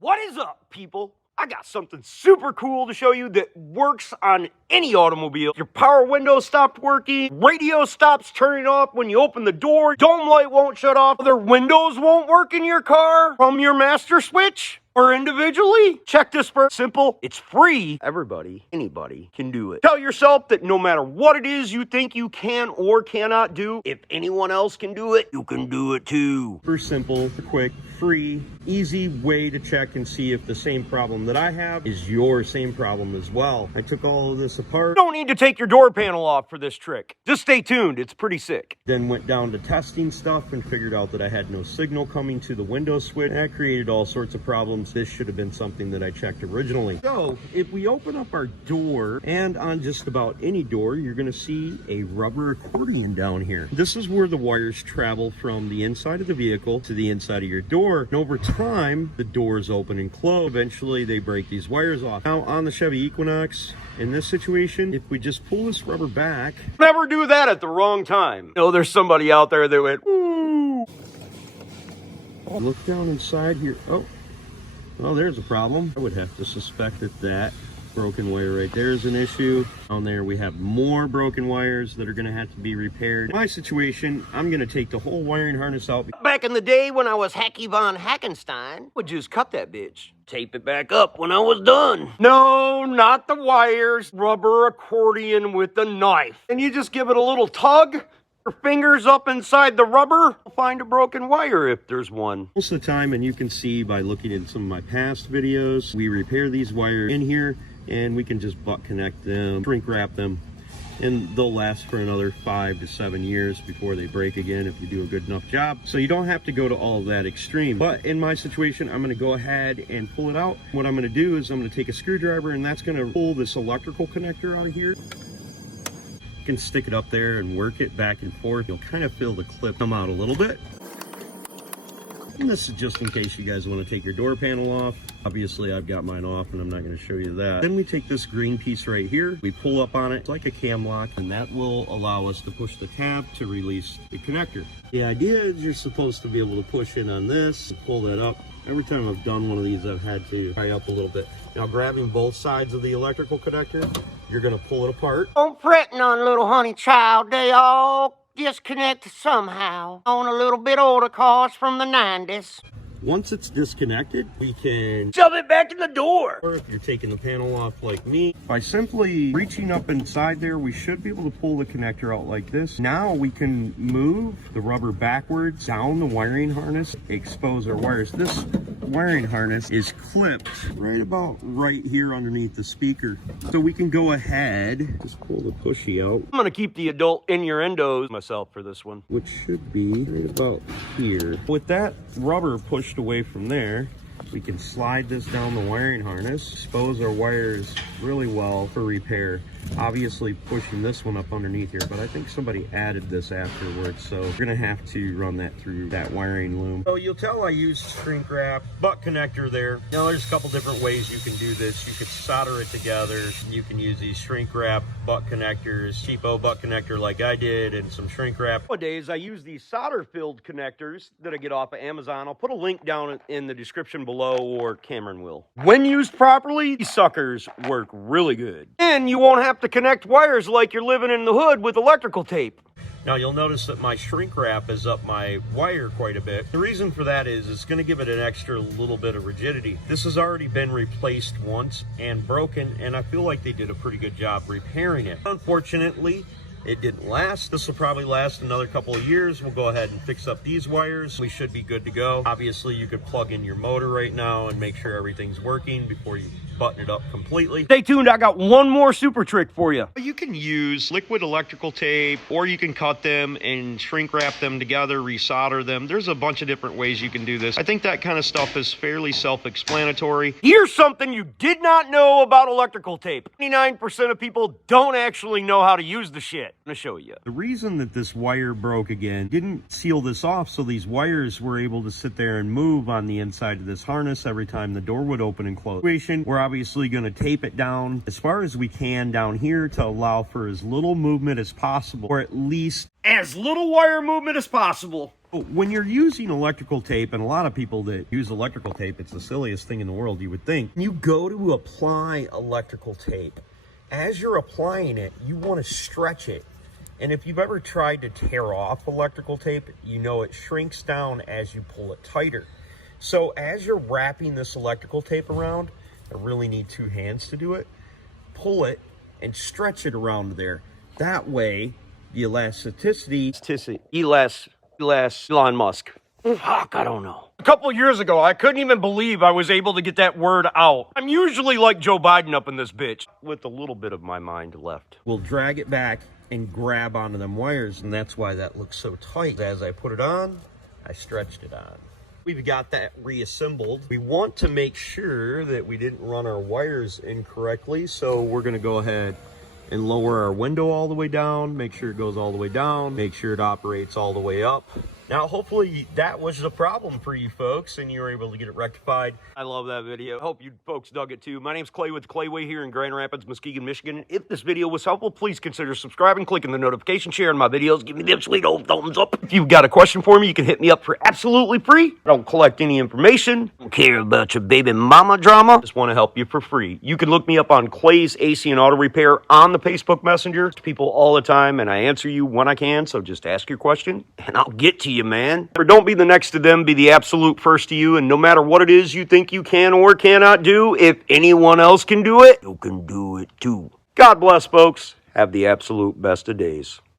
What is up, people? I got something super cool to show you that works on any automobile. Your power window stopped working, radio stops turning off when you open the door, dome light won't shut off, other windows won't work in your car from your master switch or individually. Check this for simple. It's free. Everybody, anybody can do it. Tell yourself that no matter what it is you think you can or cannot do, if anyone else can do it, you can do it too. Super simple, quick, free, easy way to check and see if the same problem that I have is your same problem as well. I took all of this apart. You don't need to take your door panel off for this trick. Just stay tuned, it's pretty sick. Then went down to testing stuff and figured out that I had no signal coming to the window switch. That created all sorts of problems. This should have been something that I checked originally. So if we open up our door, and on just about any door, you're gonna see a rubber accordion down here. This is where the wires travel from the inside of the vehicle to the inside of your door. And over time, the doors open and close. Eventually, they break these wires off. Now, on the Chevy Equinox, in this situation, if we just pull this rubber back, never do that at the wrong time. You know, there's somebody out there that went, ooh. Look down inside here. Oh, well, there's a problem. I would have to suspect that broken wire right there is an issue. Down there we have more broken wires that are going to have to be repaired. In my situation, I'm going to take the whole wiring harness out. Back in the day when I was Hacky Von Hackenstein, would just cut that bitch, tape it back up when I was done. No, not the wires. Rubber accordion with a knife. And you just give it a little tug. Your fingers up inside the rubber, find a broken wire if there's one. Most of the time, and you can see by looking at some of my past videos, we repair these wires in here and we can just butt connect them, shrink wrap them, and they'll last for another 5 to 7 years before they break again if you do a good enough job. So you don't have to go to all of that extreme. But in my situation, I'm gonna go ahead and pull it out. What I'm gonna do is I'm gonna take a screwdriver and that's gonna pull this electrical connector out of here. You can stick it up there and work it back and forth. You'll kind of feel the clip come out a little bit. And this is just in case you guys want to take your door panel off. Obviously, I've got mine off and I'm not going to show you that. Then we take this green piece right here. We pull up on it. It's like a cam lock, and that will allow us to push the tab to release the connector. The idea is you're supposed to be able to push in on this, pull that up. Every time I've done one of these, I've had to pry up a little bit. Now, grabbing both sides of the electrical connector, you're going to pull it apart. Don't fret none, little honey child. They all disconnect somehow on a little bit older cars from the 90s. Once it's disconnected, we can shove it back in the door. Or if you're taking the panel off like me, by simply reaching up inside there, we should be able to pull the connector out like this. Now we can move the rubber backwards down the wiring harness, expose our wires. This wiring harness is clipped right here underneath the speaker. So we can go ahead, just pull the pushy out. I'm gonna keep the adult innuendos myself for this one, which should be right about here. With that rubber pushed away from there, we can slide this down the wiring harness, expose our wires really well for repair. Obviously pushing this one up underneath here, but I think somebody added this afterwards, so we're gonna have to run that through that wiring loom. So you'll tell I used shrink wrap, butt connector there. Now there's a couple different ways you can do this. You could solder it together. You can use these shrink wrap butt connectors, cheapo butt connector like I did, and some shrink wrap. Nowadays I use these solder filled connectors that I get off of Amazon. I'll put a link down in the description below, or Cameron will. When used properly, these suckers work really good. And you won't have to connect wires like you're living in the hood with electrical tape. Now you'll notice that my shrink wrap is up my wire quite a bit. The reason for that is it's going to give it an extra little bit of rigidity. This has already been replaced once and broken, and I feel like they did a pretty good job repairing it. Unfortunately, it didn't last. This will probably last another couple of years. We'll go ahead and fix up these wires. We should be good to go. Obviously, you could plug in your motor right now and make sure everything's working before you button it up completely. Stay tuned, I got one more super trick for you. You can use liquid electrical tape, or you can cut them and shrink wrap them together, resolder them. There's a bunch of different ways you can do this. I think that kind of stuff is fairly self-explanatory. Here's something you did not know about electrical tape. 99% of people don't actually know how to use the shit. I'm gonna show you. The reason that this wire broke again didn't seal this off, so these wires were able to sit there and move on the inside of this harness every time the door would open and close. Where obviously going to tape it down as far as we can down here to allow for as little movement as possible, or at least as little wire movement as possible. When you're using electrical tape, and a lot of people that use electrical tape, it's the silliest thing in the world, you would think. You go to apply electrical tape. As you're applying it, you want to stretch it. And if you've ever tried to tear off electrical tape, you know it shrinks down as you pull it tighter. So as you're wrapping this electrical tape around, I really need two hands to do it, pull it and stretch it around there. That way, the elasticity, Elon Musk. Fuck, I don't know. A couple of years ago, I couldn't even believe I was able to get that word out. I'm usually like Joe Biden up in this bitch, with a little bit of my mind left. We'll drag it back and grab onto them wires, and that's why that looks so tight. As I put it on, I stretched it on. We've got that reassembled. We want to make sure that we didn't run our wires incorrectly, so we're gonna go ahead and lower our window all the way down, make sure it goes all the way down, make sure it operates all the way up. Now, hopefully that was a problem for you folks and you were able to get it rectified. I love that video. Hope you folks dug it too. My name's Clay with Clayway here in Grand Rapids, Muskegon, Michigan. If this video was helpful, please consider subscribing, clicking the notification, sharing my videos, give me them sweet old thumbs up. If you've got a question for me, you can hit me up for absolutely free. I don't collect any information. Don't care about your baby mama drama. Just want to help you for free. You can look me up on Clay's AC and Auto Repair on the Facebook Messenger. People all the time, and I answer you when I can, so just ask your question, and I'll get to you, man. Or don't be the next to them, be the absolute first to you, and no matter what it is you think you can or cannot do, if anyone else can do it, you can do it too. God bless, folks. Have the absolute best of days.